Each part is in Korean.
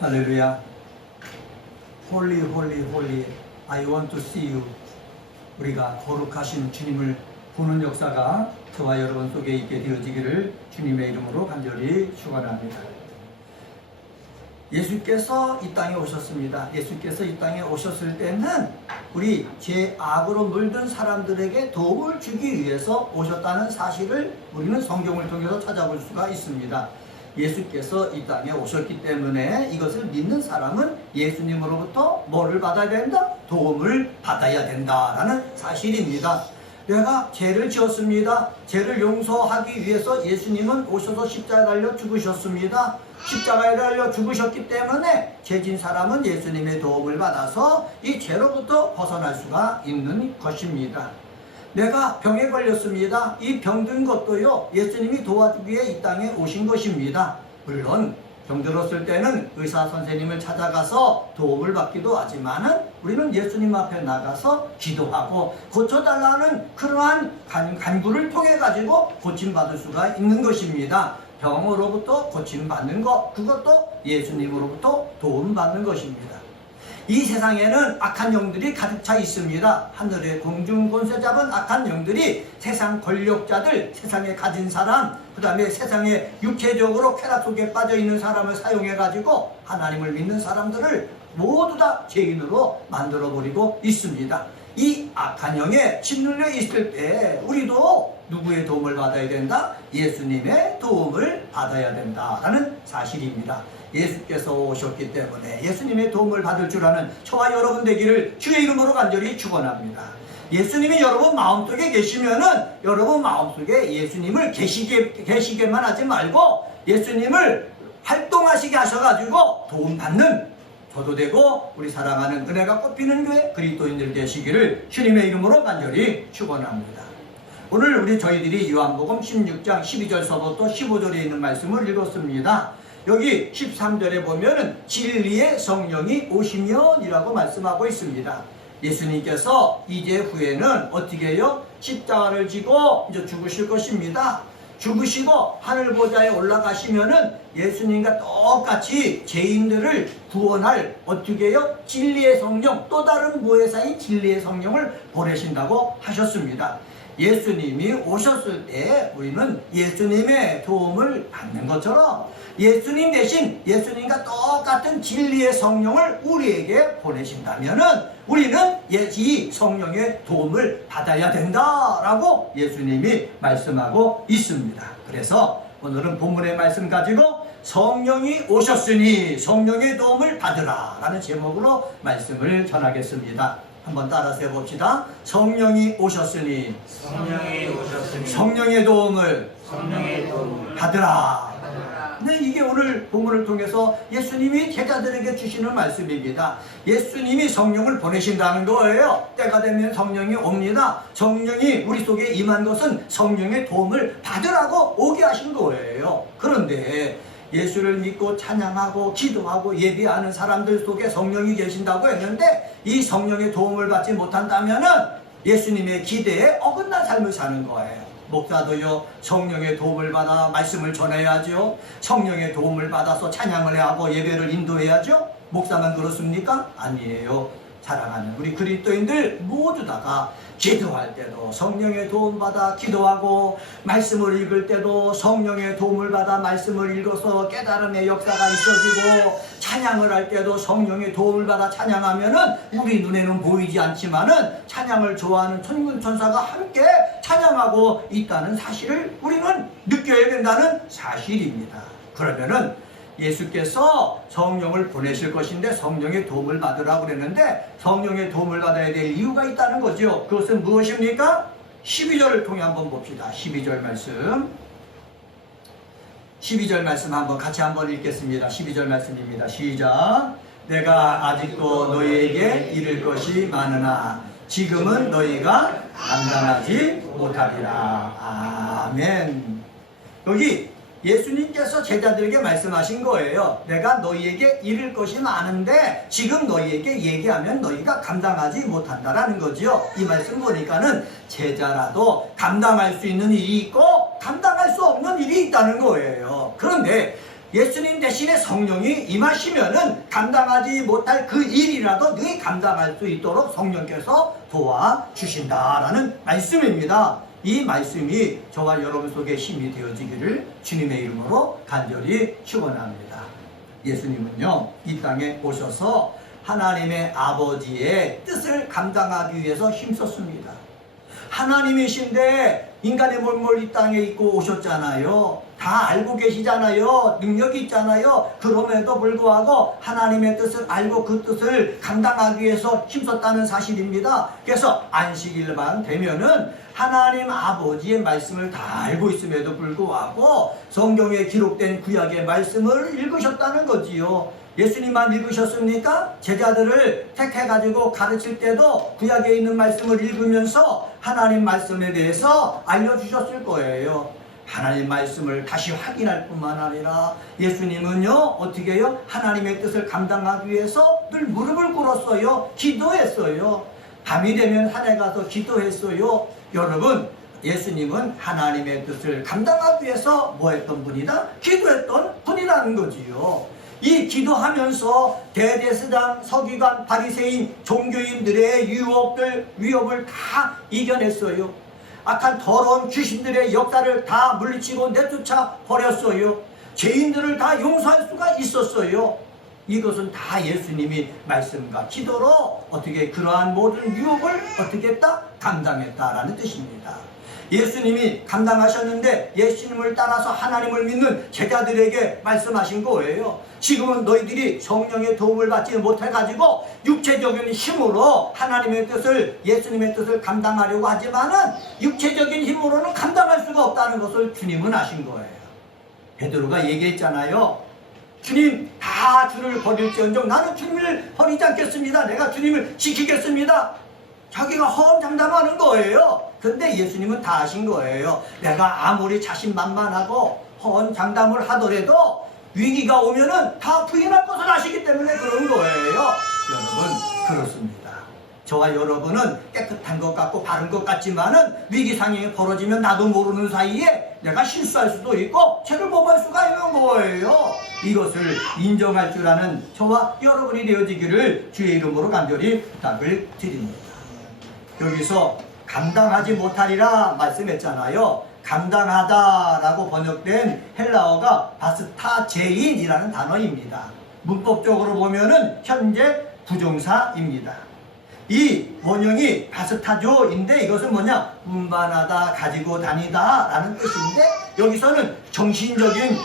할렐루야. Holy, holy, holy. I want to see you. 우리가 거룩하신 주님을 보는 역사가 저와 여러분 속에 있게 되어지기를 주님의 이름으로 간절히 축원합니다. 예수께서 이 땅에 오셨습니다. 예수께서 이 땅에 오셨을 때는 우리 죄악으로 물든 사람들에게 도움을 주기 위해서 오셨다는 사실을 우리는 성경을 통해서 찾아볼 수가 있습니다. 예수께서 이 땅에 오셨기 때문에 이것을 믿는 사람은 예수님으로부터 뭐를 받아야 된다? 도움을 받아야 된다라는 사실입니다. 내가 죄를 지었습니다. 죄를 용서하기 위해서 예수님은 오셔서 십자가에 달려 죽으셨습니다. 십자가에 달려 죽으셨기 때문에 죄진 사람은 예수님의 도움을 받아서 이 죄로부터 벗어날 수가 있는 것입니다. 내가 병에 걸렸습니다. 이 병든 것도요, 예수님이 도와주기 위해 이 땅에 오신 것입니다. 물론 병들었을 때는 의사 선생님을 찾아가서 도움을 받기도 하지만은 우리는 예수님 앞에 나가서 기도하고 고쳐달라는 그러한 간구를 통해 가지고 고침받을 수가 있는 것입니다. 병으로부터 고침받는 것, 그것도 예수님으로부터 도움받는 것입니다. 이 세상에는 악한 영들이 가득 차 있습니다. 하늘의 공중 권세 잡은 악한 영들이 세상 권력자들, 세상에 가진 사람, 그 다음에 세상에 육체적으로 쾌락 속에 빠져 있는 사람을 사용해 가지고 하나님을 믿는 사람들을 모두 다 죄인으로 만들어 버리고 있습니다. 이 악한 영에 짓눌려 있을 때 우리도 누구의 도움을 받아야 된다? 예수님의 도움을 받아야 된다라는 사실입니다. 예수께서 오셨기 때문에 예수님의 도움을 받을 줄 아는 저와 여러분 되기를 주의 이름으로 간절히 축원합니다. 예수님이 여러분 마음속에 계시면은 여러분 마음속에 예수님을 계시게만 하지 말고 예수님을 활동하시게 하셔가지고 도움받는 저도 되고 우리 사랑하는 은혜가 꽃피는 교회 그리스도인들 되시기를 주님의 이름으로 간절히 축원합니다. 오늘 저희들이 요한복음 16장 12절서부터 15절에 있는 말씀을 읽었습니다. 여기 13절에 보면은 진리의 성령이 오시면이라고 말씀하고 있습니다. 예수님께서 이제 후에는 어떻게 해요? 십자가를 지고 이제 죽으실 것입니다. 죽으시고 하늘보좌에 올라가시면은 예수님과 똑같이 죄인들을 구원할 어떻게 해요? 진리의 성령, 또 다른 보혜사인 진리의 성령을 보내신다고 하셨습니다. 예수님이 오셨을 때 우리는 예수님의 도움을 받는 것처럼 예수님 대신 예수님과 똑같은 진리의 성령을 우리에게 보내신다면은 우리는 이 성령의 도움을 받아야 된다라고 예수님이 말씀하고 있습니다. 그래서 오늘은 본문의 말씀 가지고 성령이 오셨으니 성령의 도움을 받으라 라는 제목으로 말씀을 전하겠습니다. 한번 따라서 해봅시다. 성령이 오셨으니 성령의 도움을 받으라. 네, 이게 오늘 본문을 통해서 예수님이 제자들에게 주시는 말씀입니다. 예수님이 성령을 보내신다는 거예요. 때가 되면 성령이 옵니다. 성령이 우리 속에 임한 것은 성령의 도움을 받으라고 오게 하신 거예요. 그런데 예수를 믿고 찬양하고 기도하고 예배하는 사람들 속에 성령이 계신다고 했는데 이 성령의 도움을 받지 못한다면은 예수님의 기대에 어긋난 삶을 사는 거예요. 목사도요, 성령의 도움을 받아 말씀을 전해야죠. 성령의 도움을 받아서 찬양을 해야 하고 예배를 인도해야죠. 목사만 그렇습니까? 아니에요. 사랑하는 우리 그리스도인들 모두 다가 기도할 때도 성령의 도움 받아 기도하고 말씀을 읽을 때도 성령의 도움을 받아 말씀을 읽어서 깨달음의 역사가 있어지고 찬양을 할 때도 성령의 도움을 받아 찬양하면은 우리 눈에는 보이지 않지만은 찬양을 좋아하는 천군 천사가 함께 찬양하고 있다는 사실을 우리는 느껴야 된다는 사실입니다. 그러면은 예수께서 성령을 보내실 것인데 성령의 도움을 받으라고 그랬는데 성령의 도움을 받아야 될 이유가 있다는 거죠. 그것은 무엇입니까? 12절을 통해 한번 봅시다. 12절 말씀. 12절 말씀 한번 같이 한번 읽겠습니다. 12절 말씀입니다. 시작. 내가 아직도 너희에게 이를 것이 많으나 지금은 너희가 감당하지 못하리라. 아멘. 여기 예수님께서 제자들에게 말씀하신 거예요. 내가 너희에게 이를 것이 많은데 지금 너희에게 얘기하면 너희가 감당하지 못한다라는 거죠. 이 말씀 보니까는 제자라도 감당할 수 있는 일이 있고 감당할 수 없는 일이 있다는 거예요. 그런데 예수님 대신에 성령이 임하시면은 감당하지 못할 그 일이라도 너희 감당할 수 있도록 성령께서 도와주신다라는 말씀입니다. 이 말씀이 저와 여러분 속에 힘이 되어지기를 주님의 이름으로 간절히 축원합니다. 예수님은요, 이 땅에 오셔서 하나님의 아버지의 뜻을 감당하기 위해서 힘썼습니다. 하나님이신데 인간의 몸을 이 땅에 입고 오셨잖아요. 다 알고 계시잖아요. 능력이 있잖아요. 그럼에도 불구하고 하나님의 뜻을 알고 그 뜻을 감당하기 위해서 힘썼다는 사실입니다. 그래서 안식일만 되면은 하나님 아버지의 말씀을 다 알고 있음에도 불구하고 성경에 기록된 구약의 말씀을 읽으셨다는 거지요. 예수님만 읽으셨습니까? 제자들을 택해가지고 가르칠 때도 구약에 있는 말씀을 읽으면서 하나님 말씀에 대해서 알려주셨을 거예요. 하나님 말씀을 다시 확인할 뿐만 아니라 예수님은요, 어떻게 해요? 하나님의 뜻을 감당하기 위해서 늘 무릎을 꿇었어요. 기도했어요. 밤이 되면 산에 가서 기도했어요. 여러분, 예수님은 하나님의 뜻을 감당하기 위해서 뭐 했던 분이다? 기도했던 분이라는 거지요. 이 기도하면서 대제사장, 서기관, 바리새인, 종교인들의 위협을 다 이겨냈어요. 악한 더러운 귀신들의 역사를 다 물리치고 내쫓아 버렸어요. 죄인들을 다 용서할 수가 있었어요. 이것은 다 예수님이 말씀과 기도로 어떻게 그러한 모든 유혹을 어떻게 했다? 감당했다라는 뜻입니다. 예수님이 감당하셨는데 예수님을 따라서 하나님을 믿는 제자들에게 말씀하신 거예요. 지금은 너희들이 성령의 도움을 받지 못해가지고 육체적인 힘으로 하나님의 뜻을, 예수님의 뜻을 감당하려고 하지만은 육체적인 힘으로는 감당할 수가 없다는 것을 주님은 아신 거예요. 베드로가 얘기했잖아요. 주님, 다 주를 버릴지언정 나는 주님을 버리지 않겠습니다. 내가 주님을 지키겠습니다. 자기가 허언장담하는 거예요. 근데 예수님은 다 아신 거예요. 내가 아무리 자신만만하고 허언장담을 하더라도 위기가 오면은 다 부인할 것을 아시기 때문에 그런 거예요. 여러분, 그렇습니다. 저와 여러분은 깨끗한 것 같고 바른 것 같지만은 위기상황이 벌어지면 나도 모르는 사이에 내가 실수할 수도 있고 죄를 범할 수가 있는 거예요. 이것을 인정할 줄 아는 저와 여러분이 되어지기를 주의 이름으로 간절히 부탁을 드립니다. 여기서 감당하지 못하리라 말씀했잖아요. 감당하다라고 번역된 헬라어가 바스타제인이라는 단어입니다. 문법적으로 보면은 현재 부정사입니다. 이 원형이 바스타조인데 이것은 뭐냐? 운반하다, 가지고 다니다 라는 뜻인데 여기서는 정신적인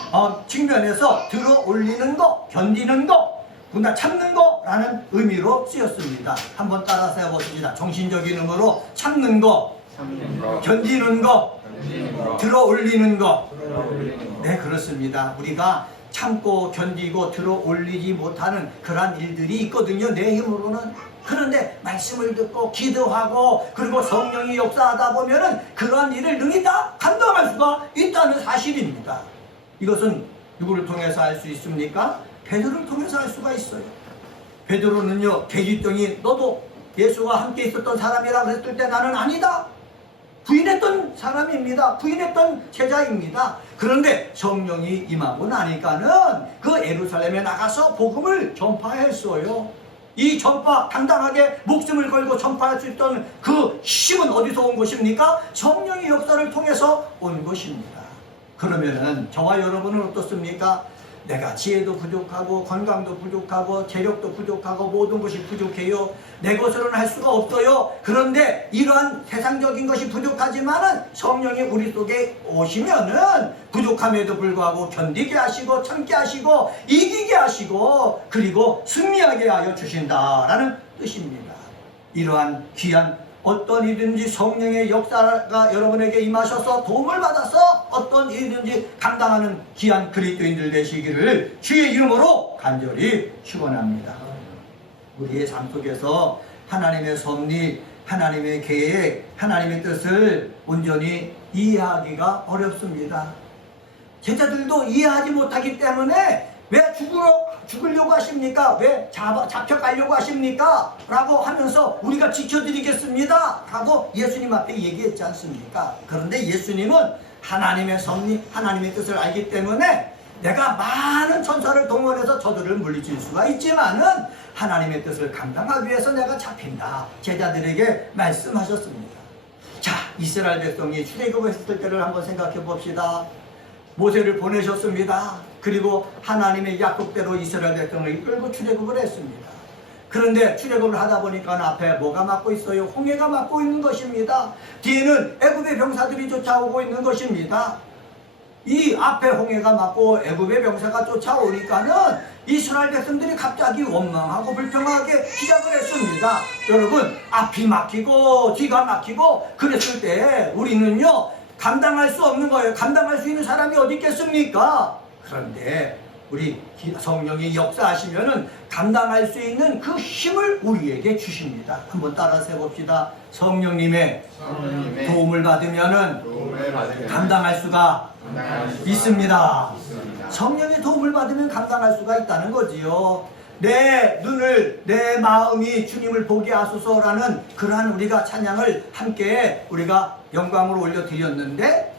측면에서 들어 올리는 거, 견디는 거, 그러나 참는 거라는 의미로 쓰였습니다. 한번 따라서 해보십니다. 정신적인 의미로 참는 거, 견디는 거, 들어 올리는 거. 네, 그렇습니다. 우리가 참고 견디고 들어 올리지 못하는 그러한 일들이 있거든요. 내 힘으로는. 그런데 말씀을 듣고 기도하고 그리고 성령이 역사하다 보면은 그러한 일을 능히 다 감당할 수가 있다는 사실입니다. 이것은 누구를 통해서 알 수 있습니까? 베드로를 통해서 알 수가 있어요. 베드로는요, 계집종이 너도 예수와 함께 있었던 사람이라고 했을 때 나는 아니다. 부인했던 사람입니다. 부인했던 제자입니다. 그런데 성령이 임하고 나니까는 그 예루살렘에 나가서 복음을 전파했어요. 이 전파, 당당하게 목숨을 걸고 전파할 수 있던 그 힘은 어디서 온 것입니까? 성령의 역사를 통해서 온 것입니다. 그러면은 저와 여러분은 어떻습니까? 내가 지혜도 부족하고 건강도 부족하고 재력도 부족하고 모든 것이 부족해요. 내 것으로는 할 수가 없어요. 그런데 이러한 세상적인 것이 부족하지만은 성령이 우리 속에 오시면은 부족함에도 불구하고 견디게 하시고 참게 하시고 이기게 하시고 그리고 승리하게 하여 주신다라는 뜻입니다. 이러한 귀한 어떤 일이든지 성령의 역사가 여러분에게 임하셔서 도움을 받아서 어떤 일이든지 감당하는 귀한 그리스도인들 되시기를 주의 이름으로 간절히 축원합니다. 우리의 삶 속에서 하나님의 섭리, 하나님의 계획, 하나님의 뜻을 온전히 이해하기가 어렵습니다. 제자들도 이해하지 못하기 때문에 왜 죽으려고 하십니까? 왜 잡혀가려고 하십니까? 라고 하면서 우리가 지켜드리겠습니다 라고 예수님 앞에 얘기했지 않습니까? 그런데 예수님은 하나님의 섭리, 하나님의 뜻을 알기 때문에 내가 많은 천사를 동원해서 저들을 물리칠 수가 있지만은 하나님의 뜻을 감당하기 위해서 내가 잡힌다. 제자들에게 말씀하셨습니다. 자, 이스라엘 백성이 출애굽했을 때를 한번 생각해 봅시다. 모세를 보내셨습니다. 그리고 하나님의 약속대로 이스라엘 백성을 이끌고 출애굽을 했습니다. 그런데 출애굽을 하다 보니까 앞에 뭐가 막고 있어요? 홍해가 막고 있는 것입니다. 뒤에는 애굽의 병사들이 쫓아오고 있는 것입니다. 이 앞에 홍해가 막고 애굽의 병사가 쫓아오니까는 이스라엘 백성들이 갑자기 원망하고 불평하게 시작을 했습니다. 여러분, 앞이 막히고 뒤가 막히고 그랬을 때 우리는요 감당할 수 없는 거예요. 감당할 수 있는 사람이 어디 있겠습니까? 그런데 우리 성령이 역사하시면은 감당할 수 있는 그 힘을 우리에게 주십니다. 한번 따라서 해봅시다. 성령님의 도움을 받으면은 감당할 수가 있습니다. 성령의 도움을 받으면 감당할 수가 있다는 거지요. 내 눈을, 내 마음이 주님을 보게 하소서라는 그러한 우리가 찬양을 함께 우리가 영광으로 올려드렸는데,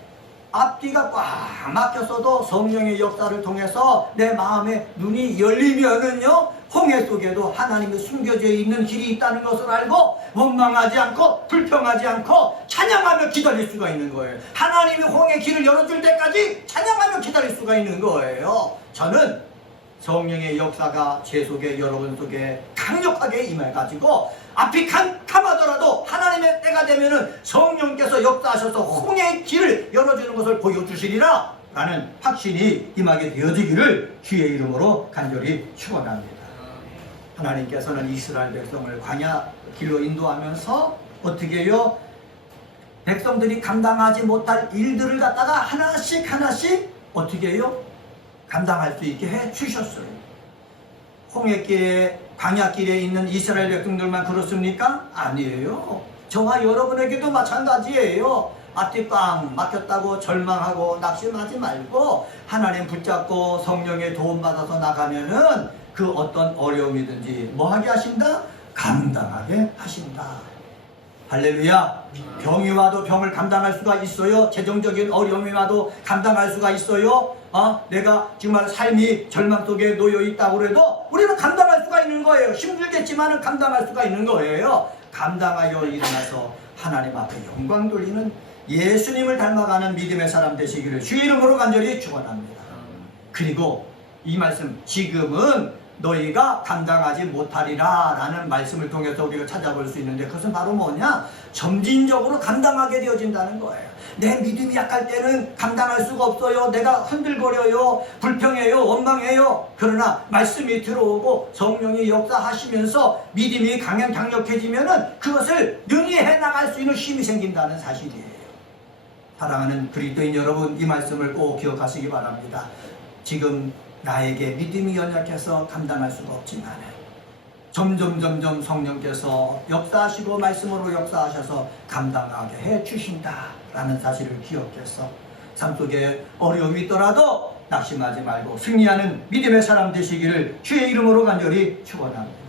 앞뒤가 꽉 막혔어도 성령의 역사를 통해서 내 마음의 눈이 열리면은요 홍해 속에도 하나님의 숨겨져 있는 길이 있다는 것을 알고 원망하지 않고 불평하지 않고 찬양하며 기다릴 수가 있는 거예요. 하나님이 홍해 길을 열어줄 때까지 찬양하며 기다릴 수가 있는 거예요. 저는 성령의 역사가 제 속에, 여러분 속에 강력하게 임해가지고 앞이 캄캄하더라도 하나님의 때가 되면은 성령께서 역사하셔서 홍해의 길을 열어주는 것을 보여주시리라 라는 확신이 임하게 되어지기를 주의 이름으로 간절히 축원합니다. 하나님께서는 이스라엘 백성을 광야 길로 인도하면서 어떻게 해요? 백성들이 감당하지 못할 일들을 갖다가 하나씩 어떻게 해요? 감당할 수 있게 해 주셨어요. 홍해길에, 광야길에 있는 이스라엘 백성들만 그렇습니까? 아니에요. 저와 여러분에게도 마찬가지예요. 앞뒤 꽉 막혔다고 절망하고 낙심하지 말고 하나님 붙잡고 성령의 도움받아서 나가면은 그 어떤 어려움이든지 뭐하게 하신다? 감당하게 하신다. 할렐루야. 병이 와도 병을 감당할 수가 있어요. 재정적인 어려움이 와도 감당할 수가 있어요. 내가 정말 삶이 절망 속에 놓여 있다고 해도 우리는 감당할 수가 있는 거예요. 힘들겠지만은 감당할 수가 있는 거예요. 감당하여 일어나서 하나님 앞에 영광 돌리는 예수님을 닮아가는 믿음의 사람 되시기를 주의 이름으로 간절히 축원합니다. 그리고 이 말씀, 지금은 너희가 감당하지 못하리라 라는 말씀을 통해서 우리가 찾아볼 수 있는데, 그것은 바로 뭐냐? 점진적으로 감당하게 되어진다는 거예요. 내 믿음이 약할 때는 감당할 수가 없어요. 내가 흔들거려요. 불평해요. 원망해요. 그러나 말씀이 들어오고 성령이 역사하시면서 믿음이 강력해지면은 그것을 능히 해나갈 수 있는 힘이 생긴다는 사실이에요. 사랑하는 그리스도인 여러분, 이 말씀을 꼭 기억하시기 바랍니다. 지금 나에게 믿음이 연약해서 감당할 수가 없지만 점점 성령께서 역사하시고 말씀으로 역사하셔서 감당하게 해주신다라는 사실을 기억해서 삶 속에 어려움이 있더라도 낙심하지 말고 승리하는 믿음의 사람 되시기를 주의 이름으로 간절히 축원합니다.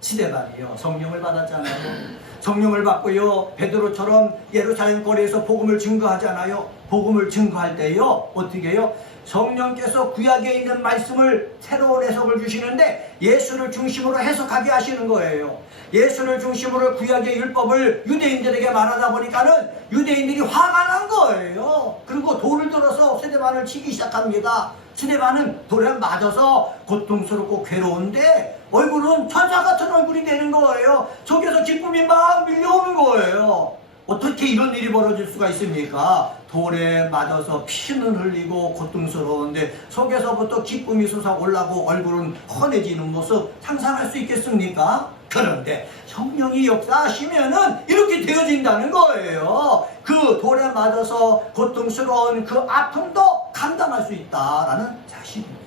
스데반이요, 성령을 받았잖아요. 성령을 받고요, 베드로처럼 예루살렘 거리에서 복음을 증거하잖아요. 복음을 증거할 때요, 어떻게 해요? 성령께서 구약에 있는 말씀을 새로운 해석을 주시는데 예수를 중심으로 해석하게 하시는 거예요. 예수를 중심으로 구약의 율법을 유대인들에게 말하다 보니까는 유대인들이 화가 난 거예요. 그리고 돌을 들어서 스데반을 치기 시작합니다. 스데반은 돌에 맞아서 고통스럽고 괴로운데 얼굴은 천사 같은 얼굴이 되는 거예요. 속에서 기쁨이 막 밀려오는 거예요. 어떻게 이런 일이 벌어질 수가 있습니까? 돌에 맞아서 피는 흘리고 고통스러운데 속에서부터 기쁨이 솟아올라고 얼굴은 환해지는 모습 상상할 수 있겠습니까? 그런데 성령이 역사하시면은 이렇게 되어진다는 거예요. 그 돌에 맞아서 고통스러운 그 아픔도 감당할 수 있다라는 사실입니다.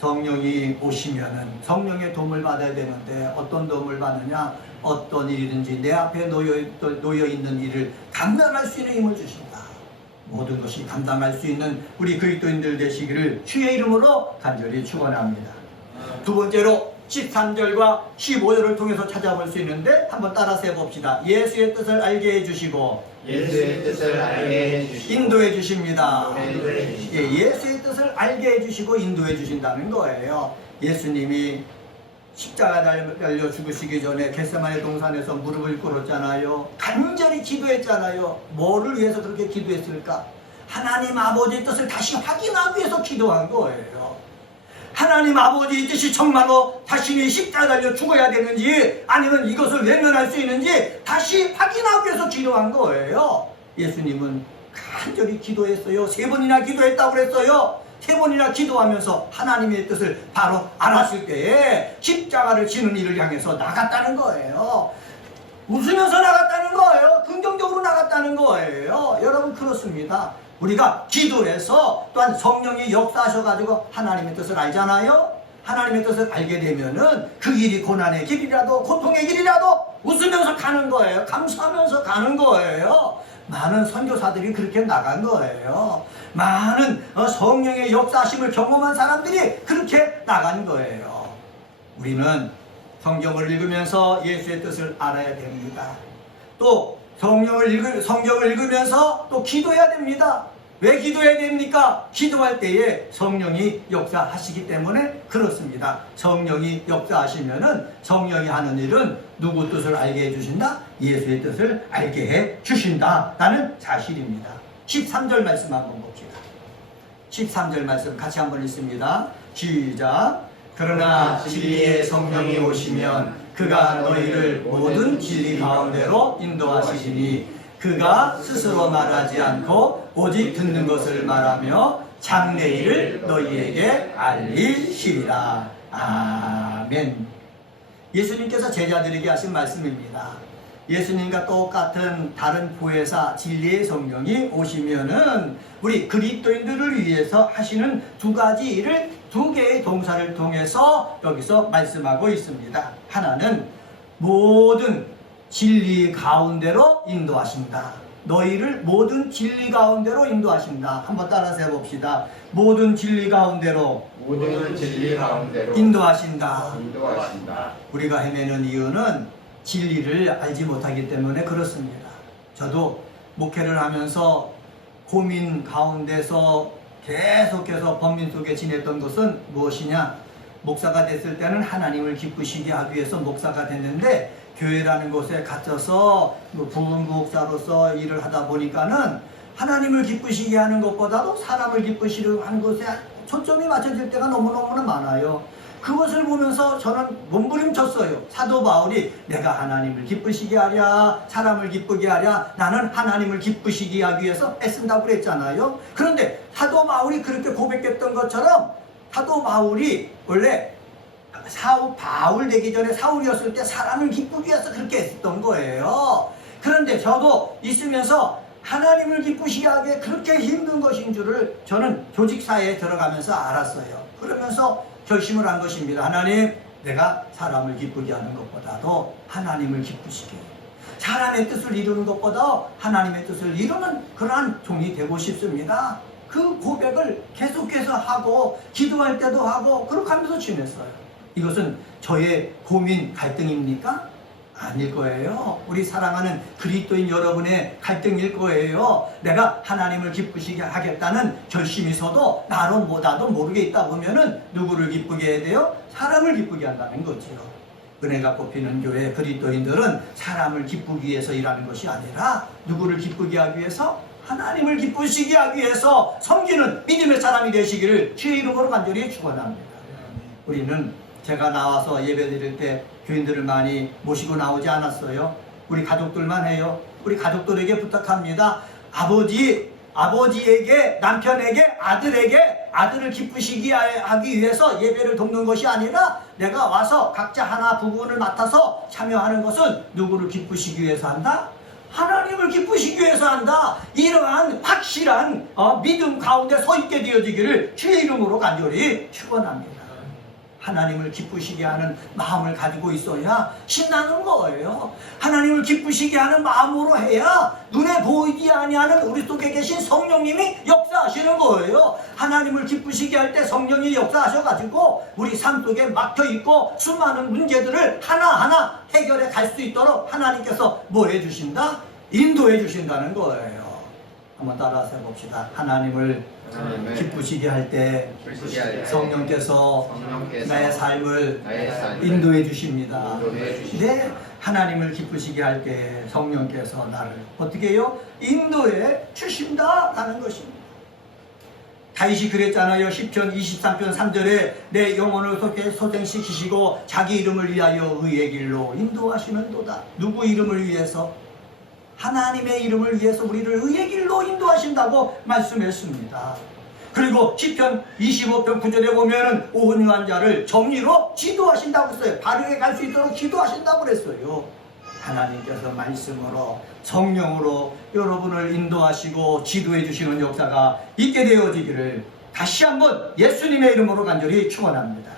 성령이 오시면은 성령의 도움을 받아야 되는데 어떤 도움을 받느냐? 어떤 일이든지 내 앞에 놓여있는 일을 감당할 수 있는 힘을 주신다. 모든 것이 감당할 수 있는 우리 그리스도인들 되시기를 주의 이름으로 간절히 축원합니다. 두 번째로 13절과 15절을 통해서 찾아볼 수 있는데 한번 따라서 해봅시다. 예수의 뜻을 알게 해주시고 예수의 뜻을 알게 해주시고 인도해 주십니다. 인도해 주시고 예, 예수의 뜻을 알게 해주시고 인도해 주신다는 거예요. 예수님이 십자가 달려 죽으시기 전에 겟세마네 동산에서 무릎을 꿇었잖아요. 간절히 기도했잖아요. 뭐를 위해서 그렇게 기도했을까? 하나님 아버지의 뜻을 다시 확인하기 위해서 기도한 거예요. 하나님 아버지의 뜻이 정말로 자신이 십자가 달려 죽어야 되는지 아니면 이것을 외면할 수 있는지 다시 확인하기 위해서 기도한 거예요. 예수님은 간절히 기도했어요. 3번이나 기도했다고 그랬어요. 3번이나 기도하면서 하나님의 뜻을 바로 알았을 때에 십자가를 지는 일을 향해서 나갔다는 거예요. 웃으면서 나갔다는 거예요. 긍정적으로 나갔다는 거예요. 여러분 그렇습니다. 우리가 기도해서 또한 성령이 역사하셔가지고 하나님의 뜻을 알잖아요. 하나님의 뜻을 알게 되면은 그 길이 고난의 길이라도 고통의 길이라도 웃으면서 가는 거예요. 감사하면서 가는 거예요. 많은 선교사들이 그렇게 나간 거예요. 많은 성령의 역사심을 경험한 사람들이 그렇게 나간 거예요. 우리는 성경을 읽으면서 예수의 뜻을 알아야 됩니다. 또 성경을 읽으면서 또 기도해야 됩니다. 왜 기도해야 됩니까? 기도할 때에 성령이 역사하시기 때문에 그렇습니다. 성령이 역사하시면은 성령이 하는 일은 누구 뜻을 알게 해주신다? 예수의 뜻을 알게 해주신다라는 사실입니다. 13절 말씀 한번 봅시다. 13절 말씀 같이 한번 읽습니다. 시작. 그러나 진리의 성령이 오시면 그가 너희를 모든 진리 가운데로 인도하시리니 그가 스스로 말하지 않고 오직 듣는 것을 말하며 장래일을 너희에게 알리시리라. 아멘. 예수님께서 제자들에게 하신 말씀입니다. 예수님과 똑같은 다른 보혜사 진리의 성령이 오시면은 우리 그리스도인들을 위해서 하시는 2가지 일을 2개의 동사를 통해서 여기서 말씀하고 있습니다. 하나는 모든 진리 가운데로 인도하신다. 너희를 모든 진리 가운데로 인도하신다. 한번 따라서 해봅시다. 모든 진리 가운데로 인도하신다. 우리가 헤매는 이유는 진리를 알지 못하기 때문에 그렇습니다. 저도 목회를 하면서 고민 가운데서 계속해서 범민 속에 지냈던 것은 무엇이냐? 목사가 됐을 때는 하나님을 기쁘시게 하기 위해서 목사가 됐는데 교회라는 곳에 갇혀서 부흥목사로서 일을 하다 보니까는 하나님을 기쁘시게 하는 것보다도 사람을 기쁘시게 하는 것에 초점이 맞춰질 때가 너무너무나 많아요. 그것을 보면서 저는 몸부림쳤어요. 사도 바울이 내가 하나님을 기쁘시게 하랴 사람을 기쁘게 하랴 나는 하나님을 기쁘시게 하기 위해서 애쓴다고 그랬잖아요. 그런데 사도 바울이 그렇게 고백했던 것처럼 사도 바울이 원래 바울 되기 전에 사울이었을 때 사람을 기쁘게 해서 그렇게 했던 거예요. 그런데 저도 있으면서 하나님을 기쁘시게 하기에 그렇게 힘든 것인 줄을 저는 조직사회에 들어가면서 알았어요. 그러면서 결심을 한 것입니다. 하나님, 내가 사람을 기쁘게 하는 것보다도 하나님을 기쁘시게 사람의 뜻을 이루는 것보다 하나님의 뜻을 이루는 그러한 종이 되고 싶습니다. 그 고백을 계속해서 하고 기도할 때도 하고 그렇게 하면서 지냈어요. 이것은 저의 고민, 갈등입니까? 아닐 거예요. 우리 사랑하는 그리스도인 여러분의 갈등일 거예요. 내가 하나님을 기쁘시게 하겠다는 결심이 있어도 나도 모르게 있다 보면은 누구를 기쁘게 해야 돼요? 사람을 기쁘게 한다는 거지요. 은혜가 꼽히는 교회 그리스도인들은 사람을 기쁘기 위해서 일하는 것이 아니라 누구를 기쁘게 하기 위해서 하나님을 기쁘시게 하기 위해서 섬기는 믿음의 사람이 되시기를 주의 이름으로 간절히 축원합니다. 우리는 제가 나와서 예배 드릴 때 교인들을 많이 모시고 나오지 않았어요. 우리 가족들만 해요. 우리 가족들에게 부탁합니다. 아버지에게, 남편에게, 아들에게 아들을 기쁘시게 하기 위해서 예배를 돕는 것이 아니라 내가 와서 각자 하나 부분을 맡아서 참여하는 것은 누구를 기쁘시기 위해서 한다? 하나님을 기쁘시기 위해서 한다. 이러한 확실한 믿음 가운데 서 있게 되어지기를 주의 이름으로 간절히 축원합니다. 하나님을 기쁘시게 하는 마음을 가지고 있어야 신나는 거예요. 하나님을 기쁘시게 하는 마음으로 해야 눈에 보이지 아니하는 우리 속에 계신 성령님이 역사하시는 역사하시는 거예요. 하나님을 기쁘시게 할 때 성령이 역사하셔가지고 우리 삶 속에 막혀있고 수많은 문제들을 하나하나 해결해 갈 수 있도록 하나님께서 뭐 해주신다? 인도해 주신다는 거예요. 한번 따라서 해봅시다. 하나님을 기쁘시게 할 때 성령께서 나의 삶을 인도해 주십니다. 네, 하나님을 기쁘시게 할 때 성령께서 나를 어떻게 해요? 인도해 주신다라는 것입니다. 다윗이 그랬잖아요. 시편 23편 3절에 내 영혼을 소생시키시고 자기 이름을 위하여 의의 길로 인도하시는도다. 누구 이름을 위해서? 하나님의 이름을 위해서 우리를 의의 길로 인도하신다고 말씀했습니다. 그리고 시편 25편 9절에 보면은 온유한 자를 정리로 지도하신다고 했어요. 바르게 갈 수 있도록 지도하신다고 그랬어요. 하나님께서 말씀으로 성령으로 여러분을 인도하시고 지도해 주시는 역사가 있게 되어지기를 다시 한번 예수님의 이름으로 간절히 축원합니다.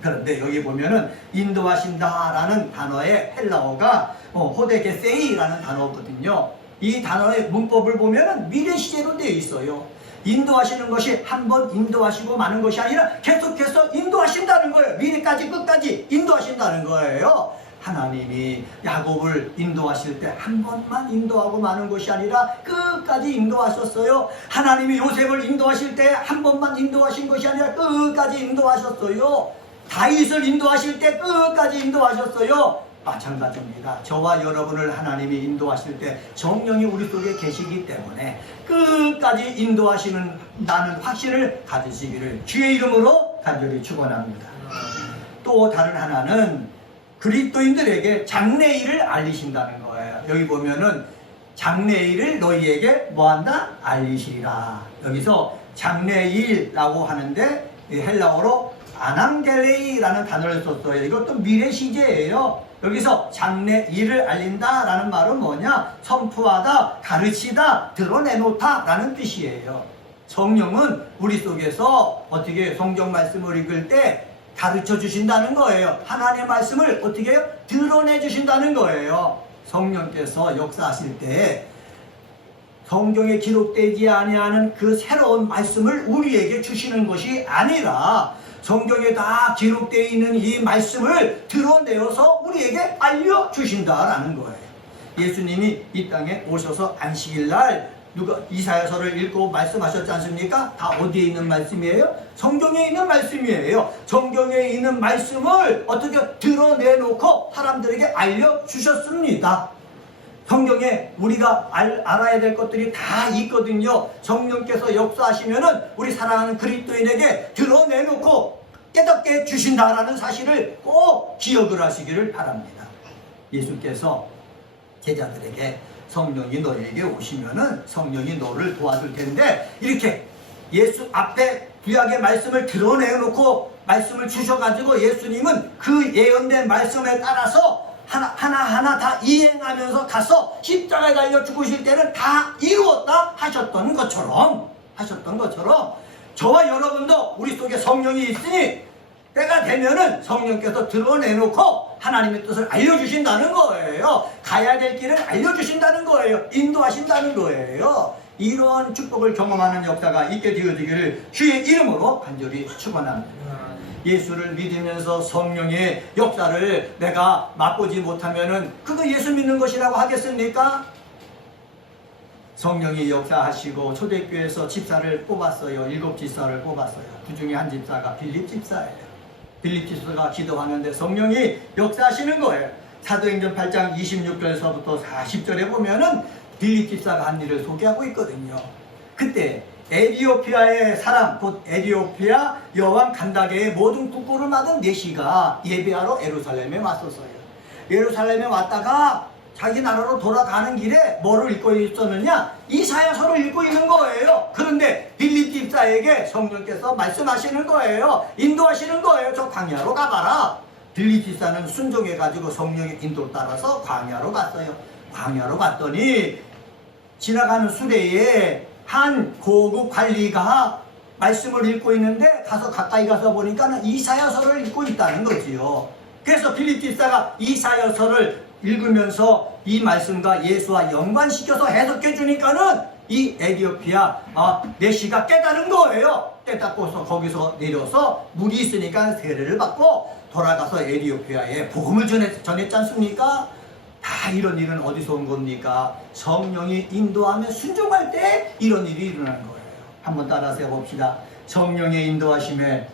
그런데 여기 보면은 인도하신다라는 단어의 헬라어가 호데게세이라는 단어거든요. 이 단어의 문법을 보면은 미래 시제로 되어 있어요. 인도하시는 것이 한 번 인도하시고 마는 것이 아니라 계속해서 인도하신다는 거예요. 미래까지 끝까지 인도하신다는 거예요. 하나님이 야곱을 인도하실 때 한 번만 인도하고 마는 것이 아니라 끝까지 인도하셨어요. 하나님이 요셉을 인도하실 때 한 번만 인도하신 것이 아니라 끝까지 인도하셨어요. 다윗을 인도하실 때 끝까지 인도하셨어요. 마찬가지입니다. 저와 여러분을 하나님이 인도하실 때 성령이 우리 속에 계시기 때문에 끝까지 인도하시는 나는 확신을 가지시기를 주의 이름으로 간절히 축원합니다. 또 다른 하나는 그리스도인들에게 장래일을 알리신다는 거예요. 여기 보면은 장래일을 너희에게 뭐한다? 알리시리라. 여기서 장래일이라고 하는데 헬라어로 아낭겔레이라는 단어를 썼어요. 이것도 미래 시제예요. 여기서 장래일을 알린다라는 말은 뭐냐? 선포하다, 가르치다, 드러내놓다 라는 뜻이에요. 성령은 우리 속에서 어떻게 성경 말씀을 읽을 때 가르쳐 주신다는 거예요. 하나님의 말씀을 어떻게 해요? 드러내 주신다는 거예요. 성령께서 역사하실 때 성경에 기록되지 아니하는 그 새로운 말씀을 우리에게 주시는 것이 아니라 성경에 다 기록되어 있는 이 말씀을 드러내어서 우리에게 알려주신다라는 거예요. 예수님이 이 땅에 오셔서 안식일날 누가 이사야서를 읽고 말씀하셨지 않습니까? 다 어디에 있는 말씀이에요? 성경에 있는 말씀이에요. 성경에 있는 말씀을 어떻게 드러내놓고 사람들에게 알려주셨습니다. 성경에 우리가 알아야 될 것들이 다 있거든요. 성령께서 역사하시면은 우리 사랑하는 그리스도인에게 드러내놓고 깨닫게 주신다라는 사실을 꼭 기억을 하시기를 바랍니다. 예수께서 제자들에게 성령이 너희에게 오시면은 성령이 너를 도와줄 텐데 이렇게 예수 앞에 구약의 말씀을 드러내놓고 말씀을 주셔가지고 예수님은 그 예언된 말씀에 따라서 하나하나 다 이행하면서 가서 십자가에 달려 죽으실 때는 다 이루었다 하셨던 것처럼 저와 여러분도 우리 속에 성령이 있으니 때가 되면은 성령께서 드러내놓고 하나님의 뜻을 알려주신다는 거예요. 가야 될 길을 알려주신다는 거예요. 인도하신다는 거예요. 이런 축복을 경험하는 역사가 있게 되어지기를 주의 이름으로 간절히 축원합니다. 예수를 믿으면서 성령의 역사를 내가 맛보지 못하면은 그거 예수 믿는 것이라고 하겠습니까? 성령이 역사하시고 초대교회에서 집사를 뽑았어요. 7 집사를 뽑았어요. 그 중에 한 집사가 빌립 집사예요. 빌립 집사가 기도하는데 성령이 역사하시는 거예요. 사도행전 8장 26절에서부터 40절에 보면은 빌립 집사가 한 일을 소개하고 있거든요. 그때 에티오피아의 사람, 곧 에티오피아 여왕 간다게의 모든 국고를 맡은 내시가 예배하러 예루살렘에 왔었어요. 예루살렘에 왔다가 자기 나라로 돌아가는 길에 뭐를 읽고 있었느냐? 이사야서를 읽고 있는 거예요. 그런데 빌립 집사에게 성령께서 말씀하시는 거예요. 인도하시는 거예요. 저 광야로 가봐라. 빌립 집사는 순종해가지고 성령의 인도 따라서 광야로 갔어요. 광야로 갔더니 지나가는 수레에 한 고급 관리가 말씀을 읽고 있는데 가까이 가서 보니까 이사야서를 읽고 있다는 거지요. 그래서 빌립 집사가 이사야서를 읽으면서 이 말씀과 예수와 연관시켜서 해석해 주니까는 이 에디오피아 내시가 깨달은 거예요. 깨닫고서 거기서 내려서 물이 있으니까 세례를 받고 돌아가서 에디오피아에 복음을 전했지 않습니까? 다 이런 일은 어디서 온 겁니까? 성령이 인도하며 순종할 때 이런 일이 일어나는 거예요. 한번 따라서 해봅시다. 성령의 인도하심에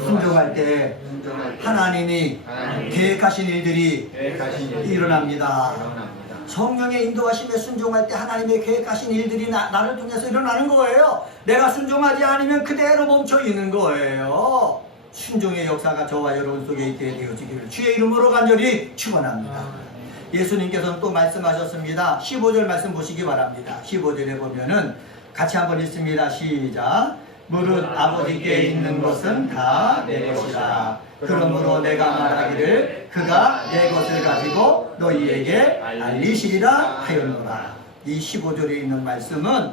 순종할 때 하나님이 계획하신 일들이 일어납니다. 성령의 인도하심에 순종할 때 하나님의 계획하신 일들이 나를 통해서 일어나는 거예요. 내가 순종하지 않으면 그대로 멈춰 있는 거예요. 순종의 역사가 저와 여러분 속에 있게 되어지기를 주의 이름으로 간절히 축원합니다. 예수님께서는 또 말씀하셨습니다. 15절 말씀 보시기 바랍니다. 15절에 보면은 같이 한번 읽습니다. 시작. 무릇 아버지께 있는 것은 다 내 것이라. 그러므로 내가 말하기를 그가 내 것을 가지고 너희에게 알리시리라 하였노라. 이 15절에 있는 말씀은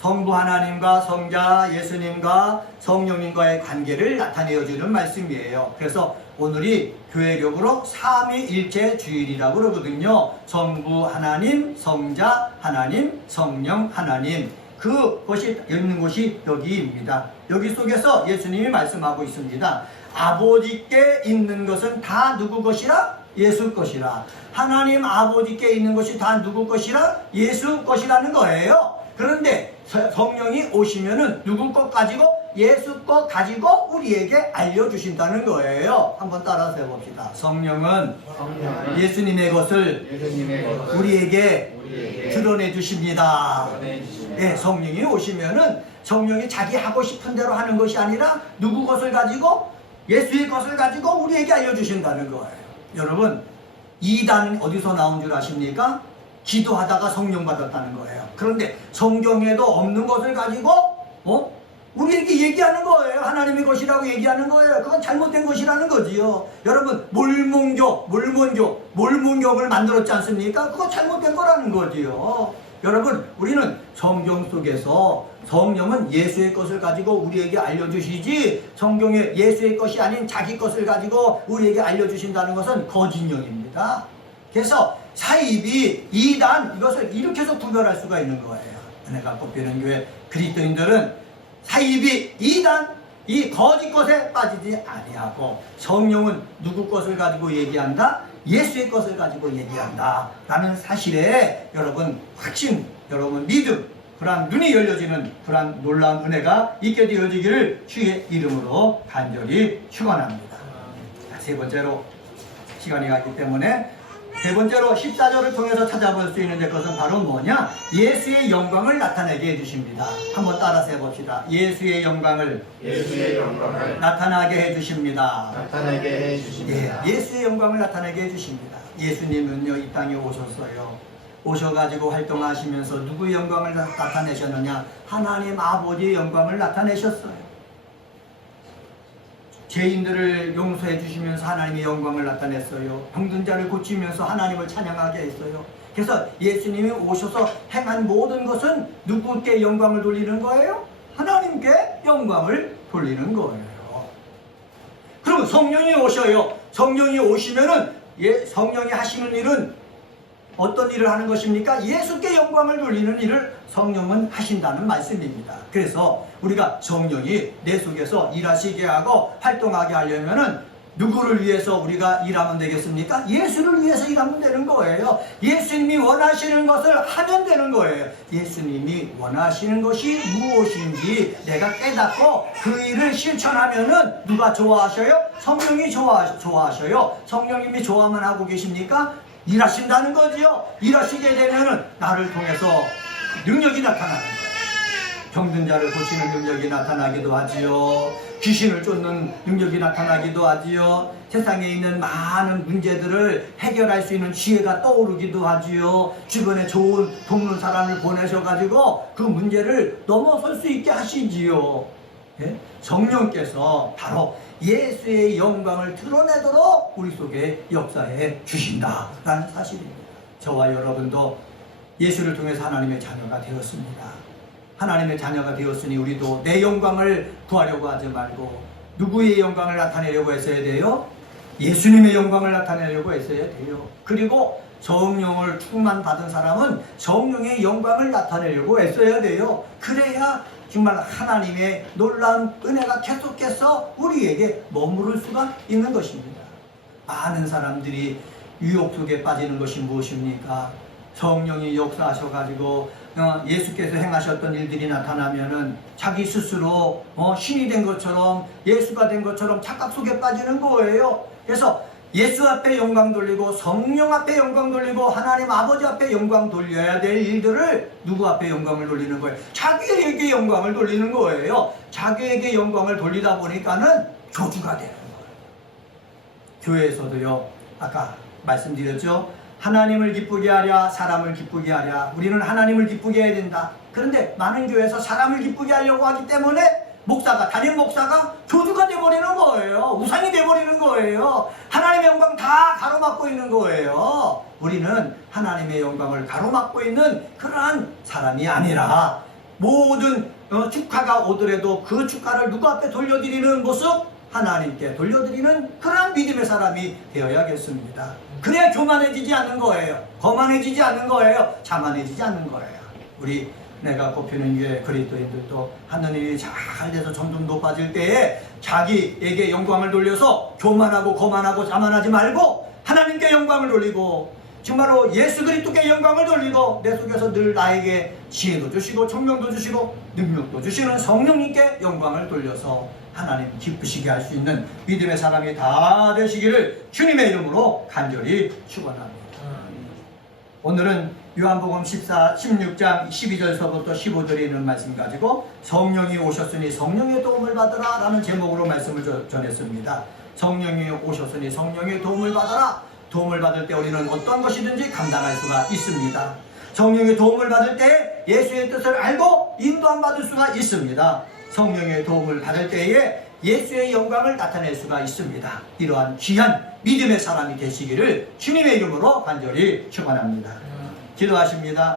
성부 하나님과 성자 예수님과 성령님과의 관계를 나타내어 주는 말씀이에요. 그래서 오늘이 교회력으로 삼위일체 주일이라고 그러거든요. 성부 하나님, 성자 하나님, 성령 하나님. 그것이 있는 곳이 여기입니다. 여기 속에서 예수님이 말씀하고 있습니다. 아버지께 있는 것은 다 누구 것이라? 예수 것이라. 하나님 아버지께 있는 것이 다 누구 것이라? 예수 것이라는 거예요. 그런데 성령이 오시면은 누구 것 가지고? 예수 것 가지고 우리에게 알려주신다는 거예요. 한번 따라서 해봅시다. 성령은 예수님의 것을 우리에게 드러내 주십니다. 네, 성령이 오시면은 성령이 자기 하고 싶은 대로 하는 것이 아니라 누구 것을 가지고? 예수의 것을 가지고 우리에게 알려주신다는 거예요. 여러분, 이단은 어디서 나온 줄 아십니까? 기도하다가 성령 받았다는 거예요. 그런데 성경에도 없는 것을 가지고 우리에게 얘기하는 거예요. 하나님의 것이라고 얘기하는 거예요. 그건 잘못된 것이라는 거지요. 여러분, 몰몬교를 만들었지 않습니까? 그거 잘못된 거라는 거지요. 여러분, 우리는 성경 속에서 성령은 예수의 것을 가지고 우리에게 알려주시지, 성경에 예수의 것이 아닌 자기 것을 가지고 우리에게 알려주신다는 것은 거짓령입니다. 그래서 사입이 이단, 이것을 이렇게 해서 구별할 수가 있는 거예요. 은혜가 꽃피는 교회 그리스도인들은 사입이 이단, 이 거짓 것에 빠지지 아니하고, 성령은 누구 것을 가지고 얘기한다? 예수의 것을 가지고 얘기한다 라는 사실에 여러분 확신, 여러분 믿음, 그러한 눈이 열려지는 그러한 놀라운 은혜가 있게 되어지기를 주의 이름으로 간절히 축원합니다. 세 번째로 시간이 가기 때문에 세 번째로 14절을 통해서 찾아볼 수 있는 것은 바로 뭐냐? 예수의 영광을 나타내게 해주십니다. 한번 따라서 해봅시다. 예수의 영광을 나타나게 해주십니다. 예수의 영광을 나타내게 해주십니다. 예수님은요, 이 땅에 오셨어요. 오셔가지고 활동하시면서 누구의 영광을 나타내셨느냐? 하나님 아버지의 영광을 나타내셨어요. 죄인들을 용서해 주시면서 하나님의 영광을 나타냈어요. 병든 자를 고치면서 하나님을 찬양하게 했어요. 그래서 예수님이 오셔서 행한 모든 것은 누구께 영광을 돌리는 거예요? 하나님께 영광을 돌리는 거예요. 그럼 성령이 오셔요. 성령이 오시면은 성령이 하시는 일은 어떤 일을 하는 것입니까? 예수께 영광을 돌리는 일을 성령은 하신다는 말씀입니다. 그래서 우리가 성령이 내 속에서 일하시게 하고 활동하게 하려면은 누구를 위해서 우리가 일하면 되겠습니까? 예수를 위해서 일하면 되는 거예요. 예수님이 원하시는 것을 하면 되는 거예요. 예수님이 원하시는 것이 무엇인지 내가 깨닫고 그 일을 실천하면은 누가 좋아하셔요? 성령이 좋아하셔요. 성령님이 좋아만 하고 계십니까? 일하신다는 거지요. 일하시게 되면은 나를 통해서 능력이 나타나는 거예요. 병든 자를 고치는 능력이 나타나기도 하지요. 귀신을 쫓는 능력이 나타나기도 하지요. 세상에 있는 많은 문제들을 해결할 수 있는 지혜가 떠오르기도 하지요. 주변에 좋은 돕는 사람을 보내셔가지고 그 문제를 넘어설 수 있게 하시지요. 예? 성령께서 바로 예수의 영광을 드러내도록 우리 속에 역사해 주신다라는 사실입니다. 저와 여러분도 예수를 통해서 하나님의 자녀가 되었습니다. 하나님의 자녀가 되었으니 우리도 내 영광을 구하려고 하지 말고 누구의 영광을 나타내려고 했어야 돼요? 예수님의 영광을 나타내려고 했어야 돼요. 그리고 성령을 충만받은 사람은 성령의 영광을 나타내려고 애써야 돼요. 그래야 정말 하나님의 놀라운 은혜가 계속해서 우리에게 머무를 수가 있는 것입니다. 많은 사람들이 유혹 속에 빠지는 것이 무엇입니까? 성령이 역사하셔가지고 예수께서 행하셨던 일들이 나타나면은 자기 스스로 신이 된 것처럼, 예수가 된 것처럼 착각 속에 빠지는 거예요. 그래서 예수 앞에 영광 돌리고 성령 앞에 영광 돌리고 하나님 아버지 앞에 영광 돌려야 될 일들을 누구 앞에 영광을 돌리는 거예요? 자기에게 영광을 돌리는 거예요. 자기에게 영광을 돌리다 보니까는 교주가 되는 거예요. 교회에서도요, 아까 말씀드렸죠? 하나님을 기쁘게 하랴, 사람을 기쁘게 하랴. 우리는 하나님을 기쁘게 해야 된다. 그런데 많은 교회에서 사람을 기쁘게 하려고 하기 때문에 담임 목사가 교주가 돼버리는 거예요. 우상이 돼버리는 거예요. 하나님의 영광 다 가로막고 있는 거예요. 우리는 하나님의 영광을 가로막고 있는 그러한 사람이 아니라 모든 축하가 오더라도 그 축하를 누구 앞에 돌려드리는 모습? 하나님께 돌려드리는 그러한 믿음의 사람이 되어야겠습니다. 그래야 교만해지지 않는 거예요. 거만해지지 않는 거예요. 자만해지지 않는 거예요. 우리 내가 꼽히는 교회 그리스도인들도 하느님이 잘 돼서 점점 높아질 때에 자기에게 영광을 돌려서 교만하고 거만하고 자만하지 말고 하나님께 영광을 돌리고 정말로 예수 그리스도께 영광을 돌리고 내 속에서 늘 나에게 지혜도 주시고 총명도 주시고 능력도 주시는 성령님께 영광을 돌려서 하나님 기쁘시게 할 수 있는 믿음의 사람이 다 되시기를 주님의 이름으로 간절히 축원합니다. 오늘은 요한복음 16장 12절서부터 15절에 있는 말씀 가지고 성령이 오셨으니 성령의 도움을 받으라 라는 제목으로 말씀을 전했습니다. 성령이 오셨으니 성령의 도움을 받아라. 도움을 받을 때 우리는 어떤 것이든지 감당할 수가 있습니다. 성령의 도움을 받을 때 예수의 뜻을 알고 인도함 받을 수가 있습니다. 성령의 도움을 받을 때에 예수의 영광을 나타낼 수가 있습니다. 이러한 귀한 믿음의 사람이 되시기를 주님의 이름으로 간절히 축원합니다. 기도하십니다.